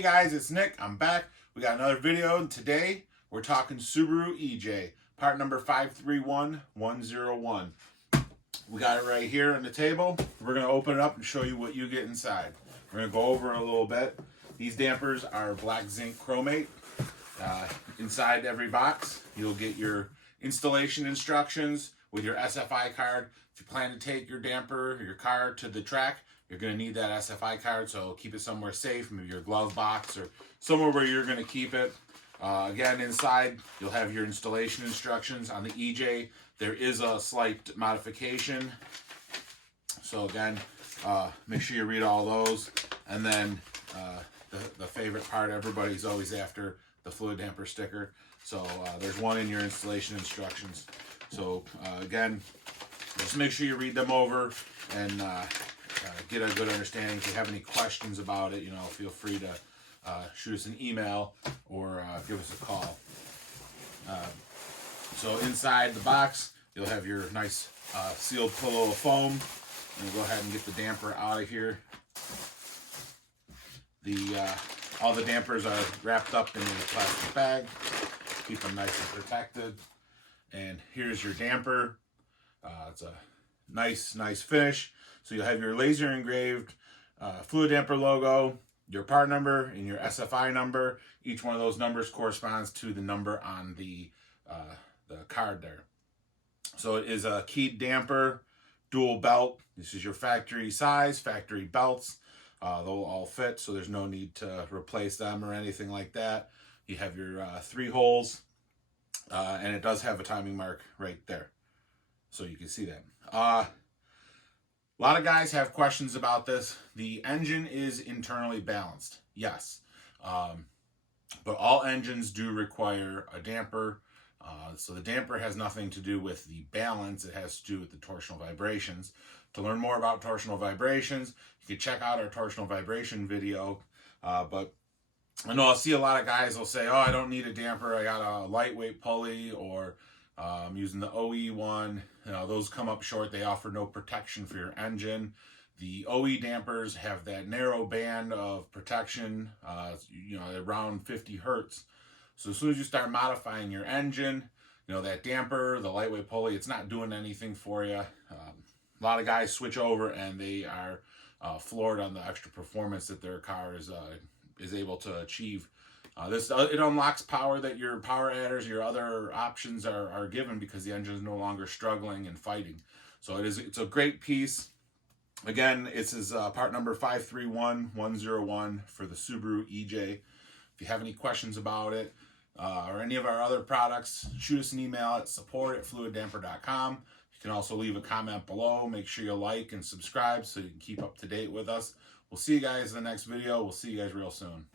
Hey guys, it's Nick. I'm back. We got another video, and today we're talking Subaru EJ, part number 531101. We got it right here on the table. We're going to open it up and show you what you get inside. We're going to go over it a little bit. These dampers are black zinc chromate. Inside every box, you'll get your installation instructions with your SFI card. If you plan to take your damper or your car to the track, you're going to need that SFI card, so keep it somewhere safe, maybe your glove box or somewhere where you're going to keep it. Again, inside, you'll have your installation instructions. On the EJ, there is a slight modification. So again, make sure you read all those. And then the favorite part, everybody's always after, the Fluidampr sticker. So there's one in your installation instructions. So again, just make sure you read them over and get a good understanding. If you have any questions about it, feel free to shoot us an email or give us a call. So inside the box, you'll have your nice sealed pillow of foam. And we'll go ahead and get the damper out of here. All the dampers are wrapped up in a plastic bag. Keep them nice and protected. And here's your damper. It's a nice finish. So you'll have your laser engraved Fluidampr logo, your part number, and your SFI number. Each one of those numbers corresponds to the number on the card there. So it is a keyed damper, dual belt. This is your factory size, factory belts. They'll all fit, so there's no need to replace them or anything like that. You have your 3 holes, and it does have a timing mark right there, so you can see that. A lot of guys have questions about this. The engine is internally balanced, yes, but all engines do require a damper. So the damper has nothing to do with the balance. It has to do with the torsional vibrations. To learn more about torsional vibrations, you can check out our torsional vibration video. But I know I'll see a lot of guys will say, oh, I don't need a damper. I got a lightweight pulley, or I'm using the OE one. Those come up short. They offer no protection for your engine. The OE dampers have that narrow band of protection, around 50 hertz. So as soon as you start modifying your engine, that damper, the lightweight pulley, it's not doing anything for you. A lot of guys switch over and they are floored on the extra performance that their car is able to achieve. It unlocks power that your power adders, your other options are given, because the engine is no longer struggling and fighting. So it's a great piece. Again, this is part number 531101 for the Subaru EJ. If you have any questions about it or any of our other products, shoot us an email at support@fluidampr.com. You can also leave a comment below. Make sure you like and subscribe so you can keep up to date with us. We'll see you guys in the next video. We'll see you guys real soon.